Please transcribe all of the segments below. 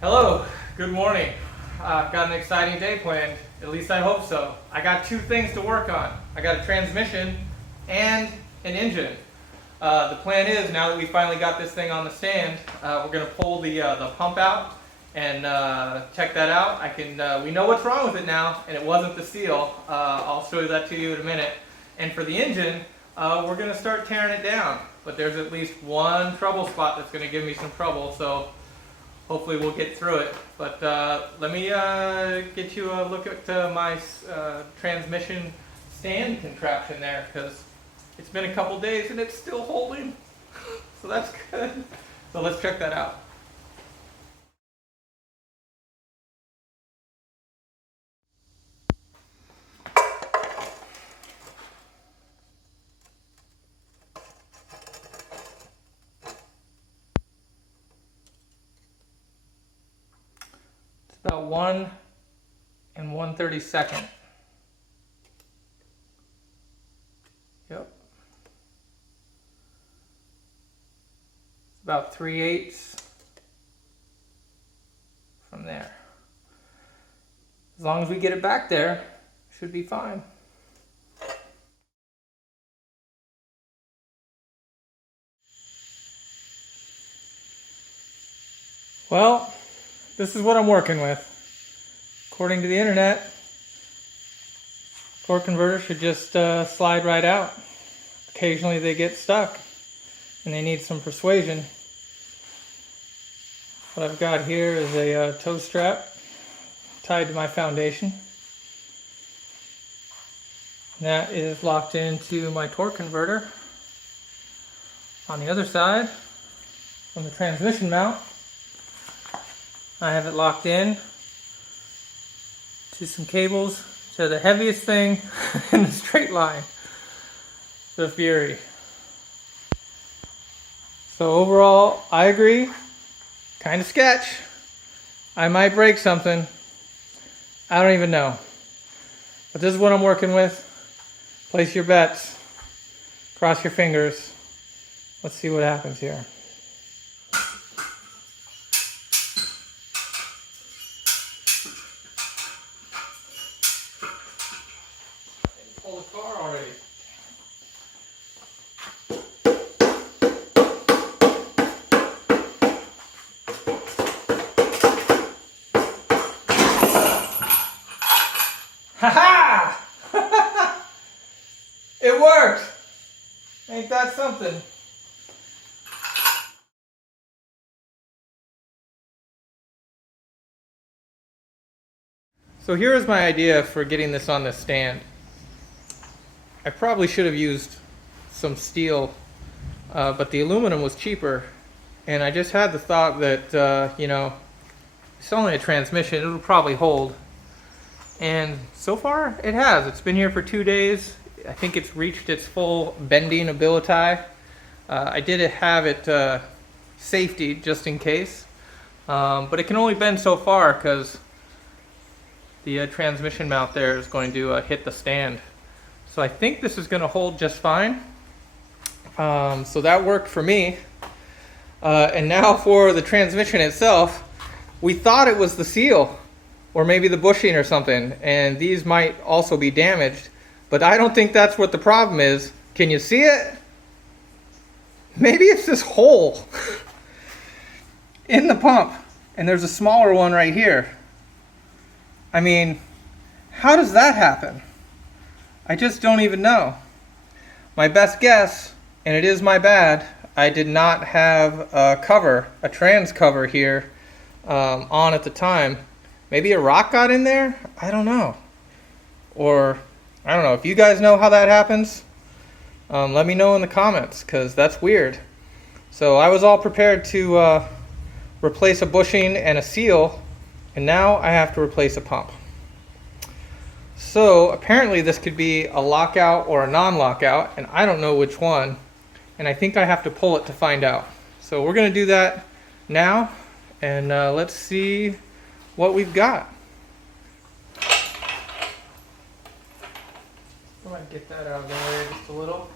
Hello, good morning. I've got an exciting day planned, at least I hope so. I got two things to work on. I got a transmission and an engine. The plan is, now that we finally got this thing on the stand, we're going to pull the pump out and check that out. We know what's wrong with it now, and it wasn't the seal. I'll show that to you in a minute. And for the engine, we're going to start tearing it down. But there's at least one trouble spot that's going to give me some trouble, so hopefully we'll get through it. But let me get you a look at my transmission stand contraption there, because it's been a couple days and it's still holding. So that's good. So let's check that out. It's about 1 1/32. Yep. It's about 3/8 from there. As long as we get it back there, should be fine. Well, this is what I'm working with. According to the internet, torque converter should just slide right out. Occasionally they get stuck and they need some persuasion. What I've got here is a tow strap tied to my foundation. That is locked into my torque converter. On the other side, from the transmission mount, I have it locked in to some cables to the heaviest thing in the straight line, the Fury. So overall, I agree, kind of sketch. I might break something. I don't even know. But this is what I'm working with. Place your bets. Cross your fingers. Let's see what happens here. Pull the car already. Ha ha! It worked! Ain't that something? So here is my idea for getting this on the stand. I probably should have used some steel, but the aluminum was cheaper, and I just had the thought that, it's only a transmission, it'll probably hold. And so far it has. It's been here for 2 days. I think it's reached its full bending ability. I did have it safety just in case, but it can only bend so far because the transmission mount there is going to hit the stand. So I think this is going to hold just fine. So that worked for me. And now for the transmission itself, we thought it was the seal or maybe the bushing or something, and these might also be damaged, but I don't think that's what the problem is. Can you see it? Maybe it's this hole in the pump, and there's a smaller one right here. I mean, how does that happen? I just don't even know. My best guess, and it is my bad, I did not have a trans cover here on at the time. Maybe a rock got in there? I don't know. Or, I don't know. If you guys know how that happens, let me know in the comments, because that's weird. So I was all prepared to replace a bushing and a seal, and now I have to replace a pump. So apparently this could be a lockout or a non-lockout, and I don't know which one, and I think I have to pull it to find out. So we're going to do that now, and let's see what we've got. I'm going to get that out of the way just a little.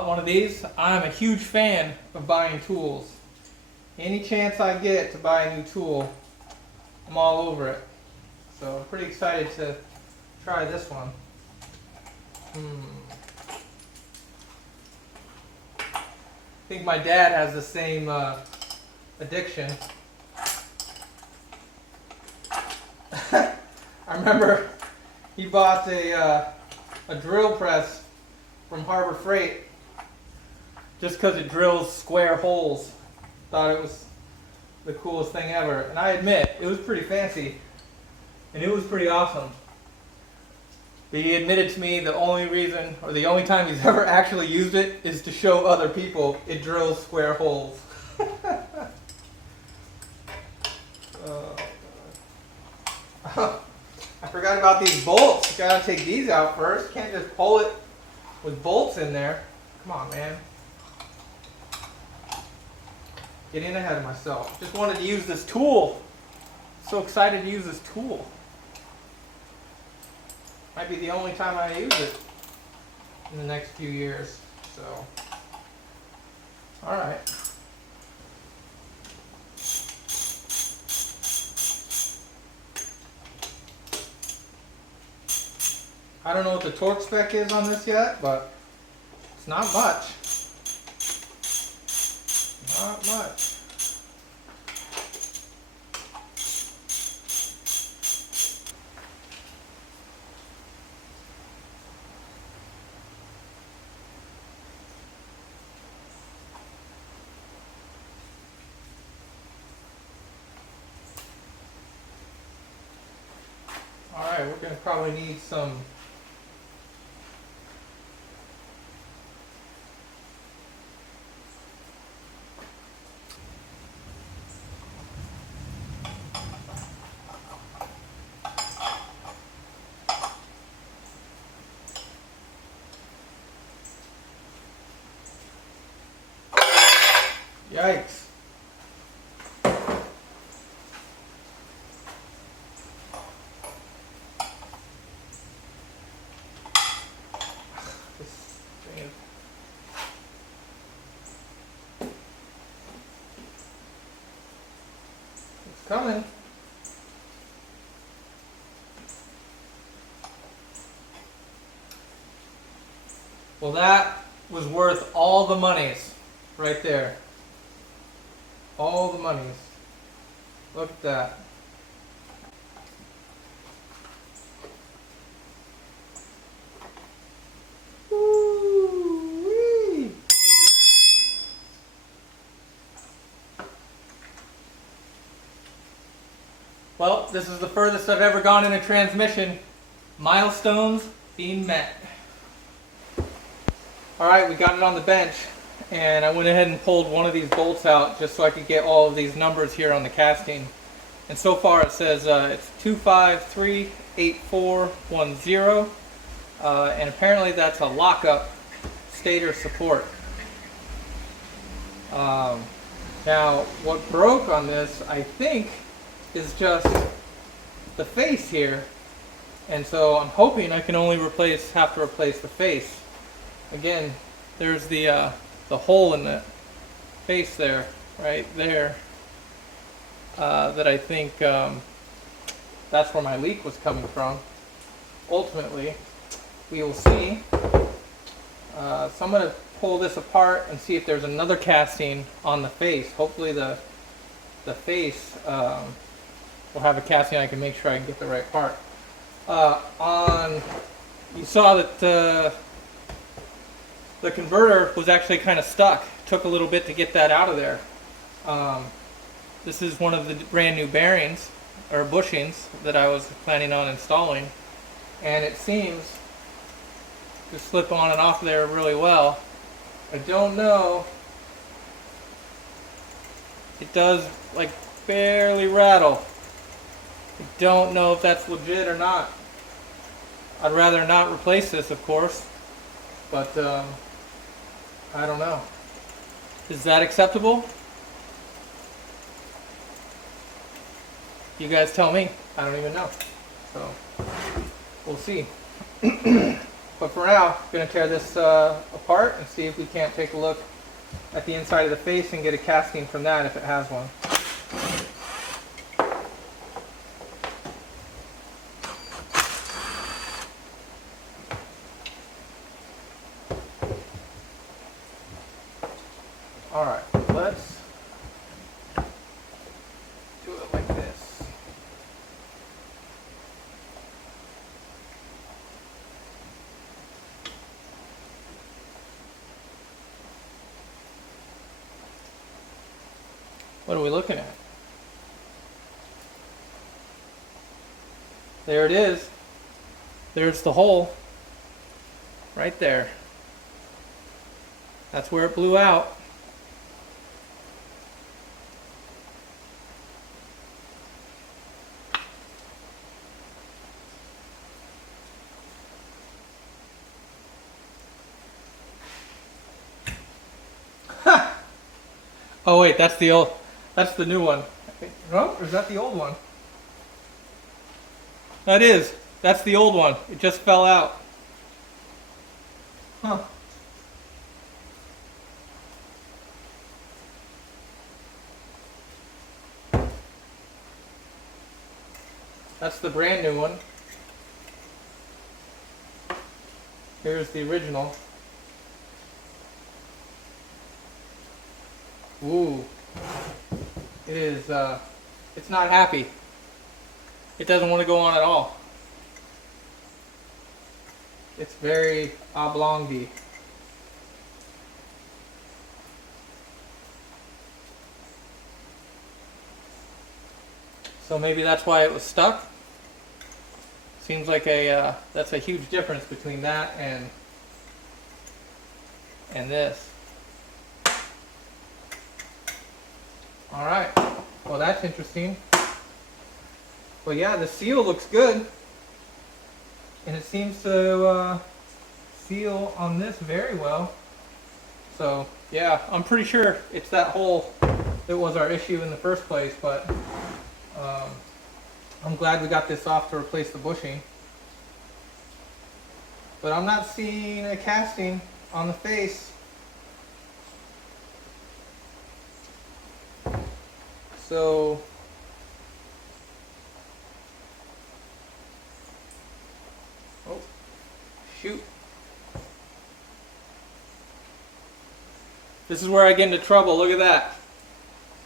bought one of these. I'm a huge fan of buying tools. Any chance I get to buy a new tool, I'm all over it. So I'm pretty excited to try this one. I think my dad has the same addiction. I remember he bought a drill press from Harbor Freight just because it drills square holes. Thought it was the coolest thing ever. And I admit, it was pretty fancy. And it was pretty awesome. But he admitted to me the only reason, or the only time he's ever actually used it, is to show other people it drills square holes. I forgot about these bolts. You gotta take these out first. Can't just pull it with bolts in there. Come on, man. Getting ahead of myself. Just wanted to use this tool. So excited to use this tool. Might be the only time I use it in the next few years. So, all right. I don't know what the torque spec is on this yet, but it's not much. Not much. Alright, we're going to probably need some yikes. It's coming. Well, that was worth all the monies right there. All the monies. Look at that. Woo-wee. Well, this is the furthest I've ever gone in a transmission. Milestones being met. Alright, we got it on the bench. And I went ahead and pulled one of these bolts out just so I could get all of these numbers here on the casting. And so far it says it's 2538410, and apparently that's a lockup stator support. Now what broke on this, I think, is just the face here, and so I'm hoping I can only have to replace the face. Again, there's the hole in the face there, right there, that I think that's where my leak was coming from. Ultimately, we will see. So I'm going to pull this apart and see if there's another casting on the face. Hopefully the face will have a casting I can make sure I can get the right part. You saw that the converter was actually kind of stuck. It took a little bit to get that out of there. This is one of the brand new bearings, or bushings, that I was planning on installing. And it seems to slip on and off there really well. I don't know. It does like barely rattle. I don't know if that's legit or not. I'd rather not replace this, of course. But I don't know. Is that acceptable? You guys tell me. I don't even know. So we'll see. But for now, I'm going to tear this apart and see if we can't take a look at the inside of the face and get a casting from that if it has one. Alright, let's do it like this. What are we looking at? There it is. There's the hole. Right there. That's where it blew out. Oh wait, that's the new one. No, or is that the old one? That's the old one. It just fell out. Huh. That's the brand new one. Here's the original. Ooh. It is, it's not happy. It doesn't want to go on at all. It's very oblongy. So maybe that's why it was stuck. Seems like that's a huge difference between that and this. All right, well that's interesting. Well yeah, the seal looks good. And it seems to seal on this very well. So yeah, I'm pretty sure it's that hole that was our issue in the first place, but I'm glad we got this off to replace the bushing. But I'm not seeing a casting on the face. So oh, shoot. This is where I get into trouble. Look at that.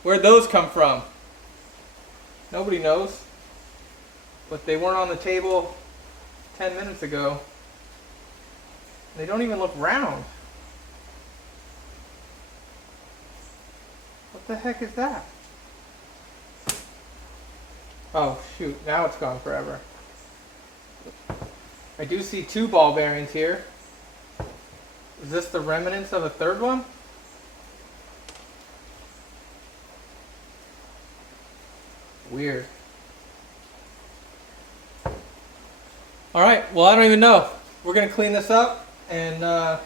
Where'd those come from? Nobody knows. But they weren't on the table 10 minutes ago. They don't even look round. What the heck is that? Oh shoot, now it's gone forever. I do see 2 ball bearings here. Is this the remnants of a third one? Weird. Alright, well I don't even know. We're going to clean this up and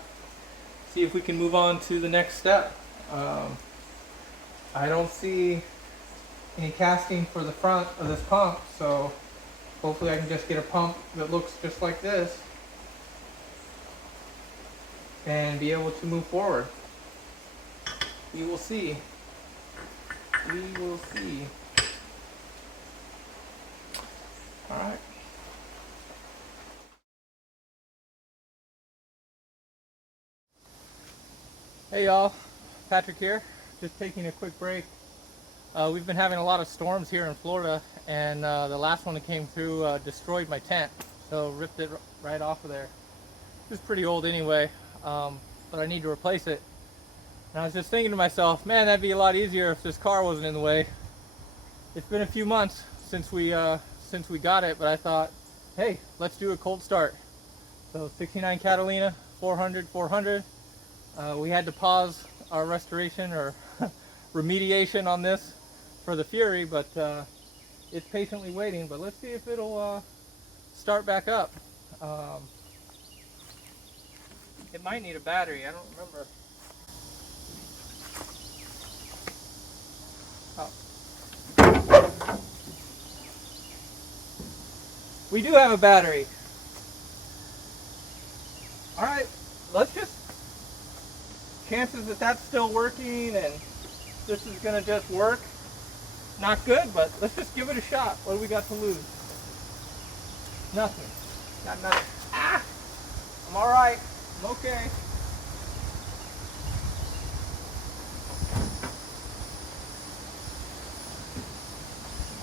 see if we can move on to the next step. I don't see any casting for the front of this pump, so hopefully I can just get a pump that looks just like this and be able to move forward. We will see. We will see. Alright. Hey y'all, Patrick here, just taking a quick break. We've been having a lot of storms here in Florida, and the last one that came through destroyed my tent, so ripped it right off of there. It's pretty old anyway, but I need to replace it. And I was just thinking to myself, man, that'd be a lot easier if this car wasn't in the way. It's been a few months since we got it, but I thought, hey, let's do a cold start. So 69 Catalina, 400. We had to pause our restoration or remediation on this for the Fury, but it's patiently waiting. But let's see if it'll start back up. It might need a battery, I don't remember. Oh. We do have a battery. All right, let's just, chances that that's still working and this is gonna just work, not good, but let's just give it a shot. What do we got to lose? Nothing. Got nothing. Ah! I'm all right. I'm okay.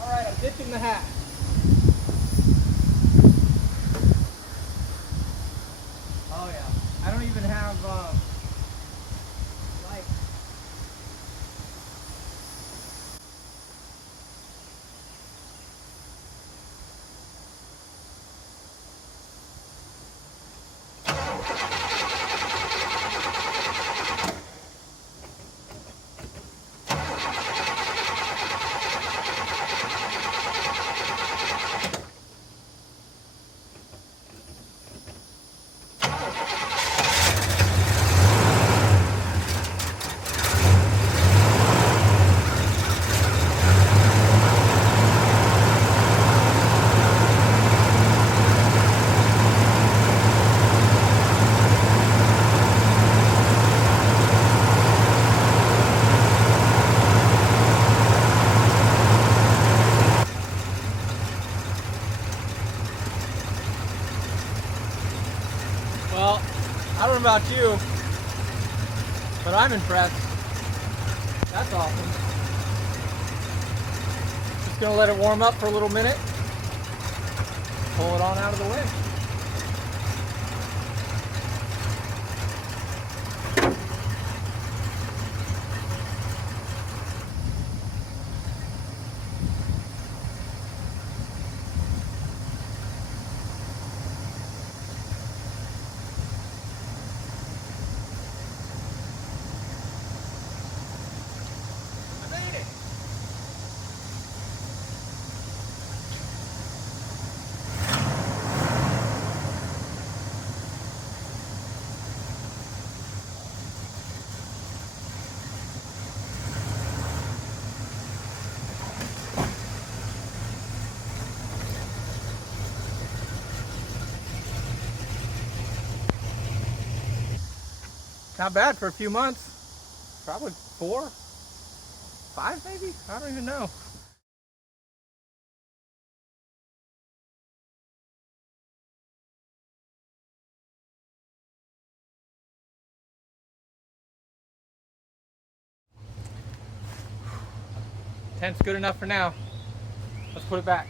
All right, I'm ditching the hat. Oh yeah. I don't even have lights. Well, I don't know about you, but I'm impressed. That's awesome. Just gonna let it warm up for a little minute. Pull it on out of the way. Not bad for a few months. Probably 4, 5 maybe? I don't even know. Tent's good enough for now. Let's put it back.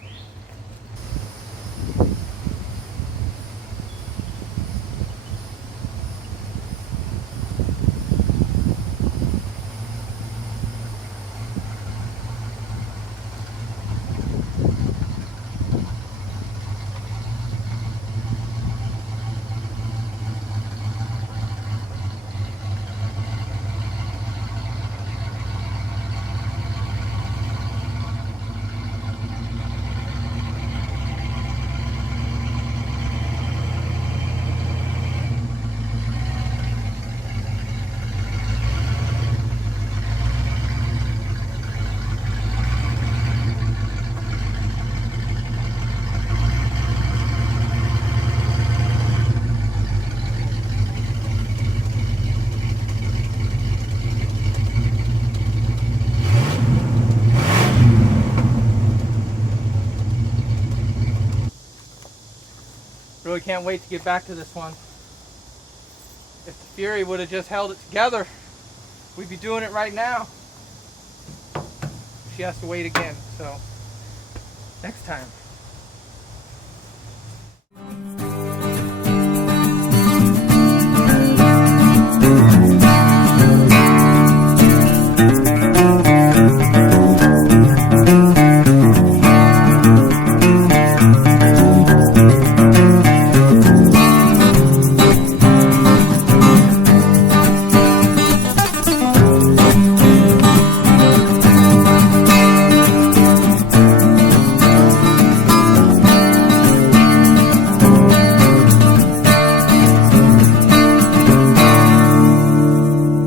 Really can't wait to get back to this one. If the Fury would have just held it together, we'd be doing it right now. She has to wait again, so next time.